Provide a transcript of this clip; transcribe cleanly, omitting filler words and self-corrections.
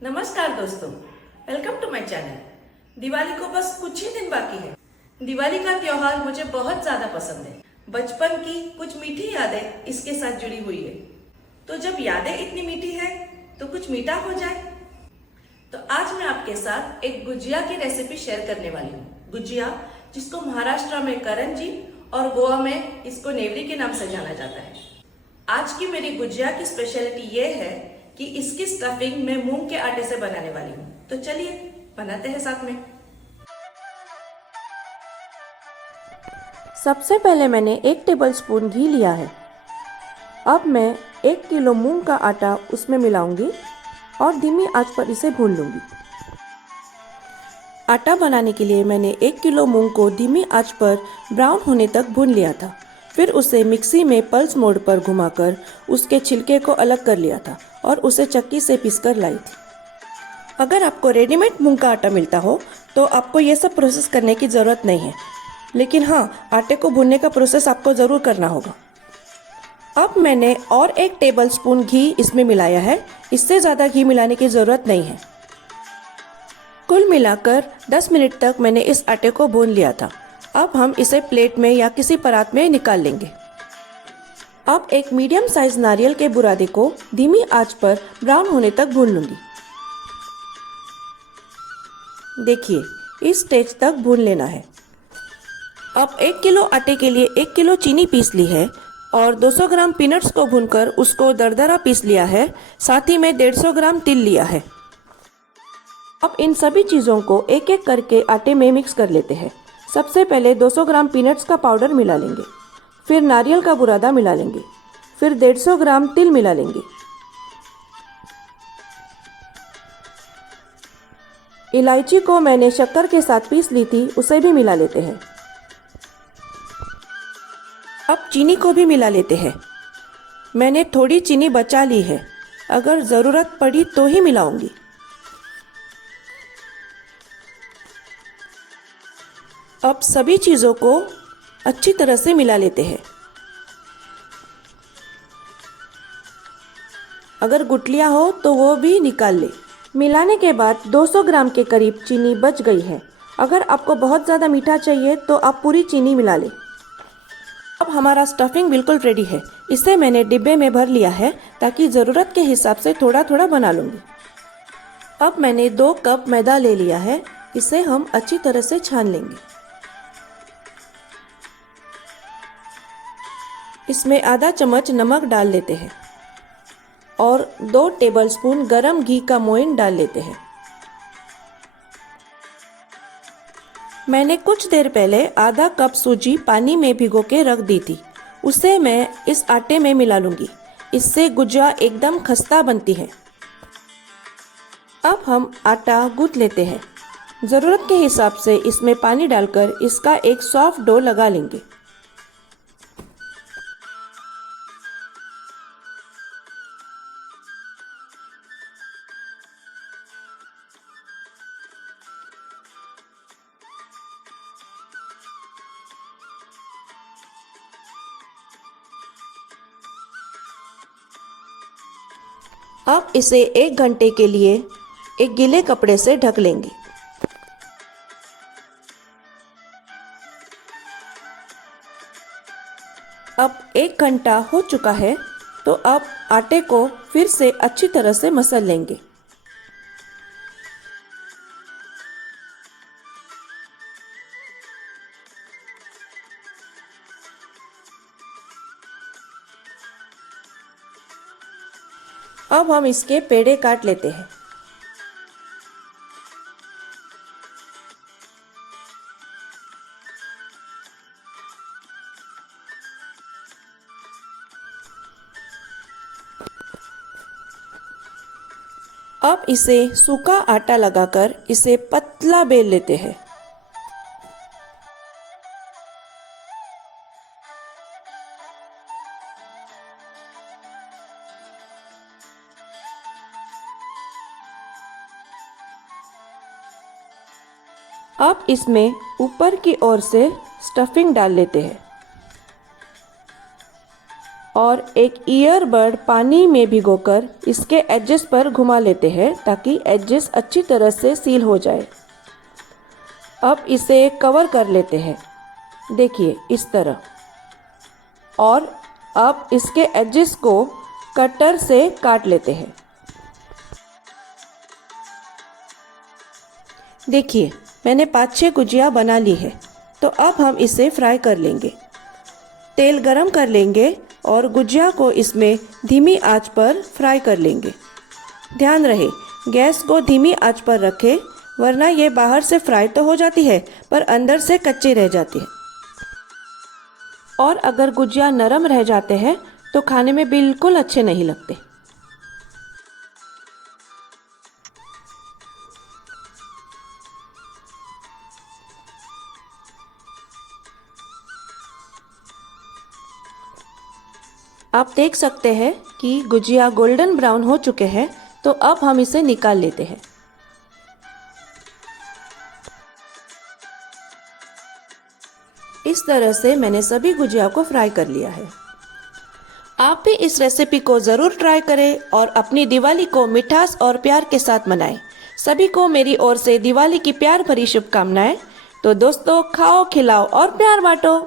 नमस्कार दोस्तों, welcome to my channel. Diwali को बस कुछ ही दिन बाकी है। दिवाली का त्योहार मुझे बहुत ज्यादा पसंद है। बचपन की कुछ मीठी यादें इसके साथ जुड़ी हुई है। तो जब यादें इतनी मीठी है तो कुछ मीठा हो जाए। तो आज मैं आपके साथ एक गुजिया की रेसिपी शेयर करने वाली हूँ। गुजिया, जिसको महाराष्ट्र में करंजी और गोवा में इसको नेवरी के नाम से जाना जाता है। आज की मेरी गुजिया की स्पेशलिटी ये है कि इसकी स्टफिंग मैं मूंग के आटे से बनाने वाली हूँ। तो चलिए बनाते हैं साथ में। सबसे पहले मैंने 1 टेबलस्पून घी लिया है। अब मैं 1 किलो मूंग का आटा उसमें मिलाऊंगी और धीमी आंच पर इसे भून लूंगी। आटा बनाने के लिए मैंने 1 किलो मूंग को धीमी आंच पर ब्राउन होने तक भून लिया था। फिर उसे मिक्सी में पल्स मोड पर घुमाकर उसके छिलके को अलग कर लिया था और उसे चक्की से पीसकर लाई थी। अगर आपको रेडीमेड मूंग का आटा मिलता हो तो आपको ये सब प्रोसेस करने की ज़रूरत नहीं है, लेकिन हाँ, आटे को भूनने का प्रोसेस आपको ज़रूर करना होगा। अब मैंने और 1 टेबलस्पून घी इसमें मिलाया है। इससे ज़्यादा घी मिलाने की ज़रूरत नहीं है। कुल मिलाकर 10 मिनट तक मैंने इस आटे को भून लिया था। अब हम इसे प्लेट में या किसी परात में निकाल लेंगे। अब एक मीडियम साइज नारियल के बुरादे को धीमी आंच पर ब्राउन होने तक भून लूंगी। देखिए, इस स्टेज तक भून लेना है। अब 1 किलो आटे के लिए 1 किलो चीनी पीस ली है और 200 ग्राम पीनट्स को भूनकर उसको दरदरा पीस लिया है। साथ ही में 150 ग्राम तिल लिया है। अब इन सभी चीज़ों को एक एक करके आटे में मिक्स कर लेते हैं। सबसे पहले 200 ग्राम पीनट्स का पाउडर मिला लेंगे, फिर नारियल का बुरादा मिला लेंगे, फिर 150 ग्राम तिल मिला लेंगे। इलायची को मैंने शक्कर के साथ पीस ली थी, उसे भी मिला लेते हैं। अब चीनी को भी मिला लेते हैं। मैंने थोड़ी चीनी बचा ली है, अगर ज़रूरत पड़ी तो ही मिलाऊंगी। अब सभी चीज़ों को अच्छी तरह से मिला लेते हैं। अगर गुठलियाँ हो तो वो भी निकाल ले। मिलाने के बाद 200 ग्राम के करीब चीनी बच गई है। अगर आपको बहुत ज़्यादा मीठा चाहिए तो आप पूरी चीनी मिला लें। अब हमारा स्टफिंग बिल्कुल रेडी है। इसे मैंने डिब्बे में भर लिया है ताकि ज़रूरत के हिसाब से थोड़ा थोड़ा बना लूँगी। अब मैंने 2 कप मैदा ले लिया है। इसे हम अच्छी तरह से छान लेंगे। इसमें आधा चम्मच नमक डाल लेते हैं और 2 टेबलस्पून गरम घी का मोइन डाल लेते हैं। मैंने कुछ देर पहले आधा कप सूजी पानी में भिगो के रख दी थी। उसे मैं इस आटे में मिला लूँगी। इससे गुजिया एकदम खस्ता बनती है। अब हम आटा गूंथ लेते हैं। ज़रूरत के हिसाब से इसमें पानी डालकर इसका एक सॉफ्ट डो लगा लेंगे। अब इसे 1 घंटे के लिए एक गीले कपड़े से ढक लेंगे। अब 1 घंटा हो चुका है, तो अब आटे को फिर से अच्छी तरह से मसल लेंगे। अब हम इसके पेड़े काट लेते हैं। अब इसे सूखा आटा लगाकर इसे पतला बेल लेते हैं। अब इसमें ऊपर की ओर से स्टफिंग डाल लेते हैं और एक ईयरबड पानी में भिगोकर इसके एजेस पर घुमा लेते हैं ताकि एजेस अच्छी तरह से सील हो जाए। अब इसे कवर कर लेते हैं, देखिए इस तरह। और अब इसके एजेस को कटर से काट लेते हैं। देखिए मैंने 5-6 गुजिया बना ली है। तो अब हम इसे फ्राई कर लेंगे। तेल गरम कर लेंगे और गुजिया को इसमें धीमी आंच पर फ्राई कर लेंगे। ध्यान रहे गैस को धीमी आंच पर रखें, वरना ये बाहर से फ्राई तो हो जाती है पर अंदर से कच्ची रह जाती है। और अगर गुजिया नरम रह जाते हैं तो खाने में बिल्कुल अच्छे नहीं लगते। आप देख सकते हैं कि गुजिया गोल्डन ब्राउन हो चुके हैं, तो अब हम इसे निकाल लेते हैं। इस तरह से मैंने सभी गुजिया को फ्राई कर लिया है। आप भी इस रेसिपी को ज़रूर ट्राई करें और अपनी दिवाली को मिठास और प्यार के साथ मनाएं। सभी को मेरी ओर से दिवाली की प्यार भरी शुभकामनाएं। तो दोस्तों खाओ, खिलाओ और प्यार बांटो।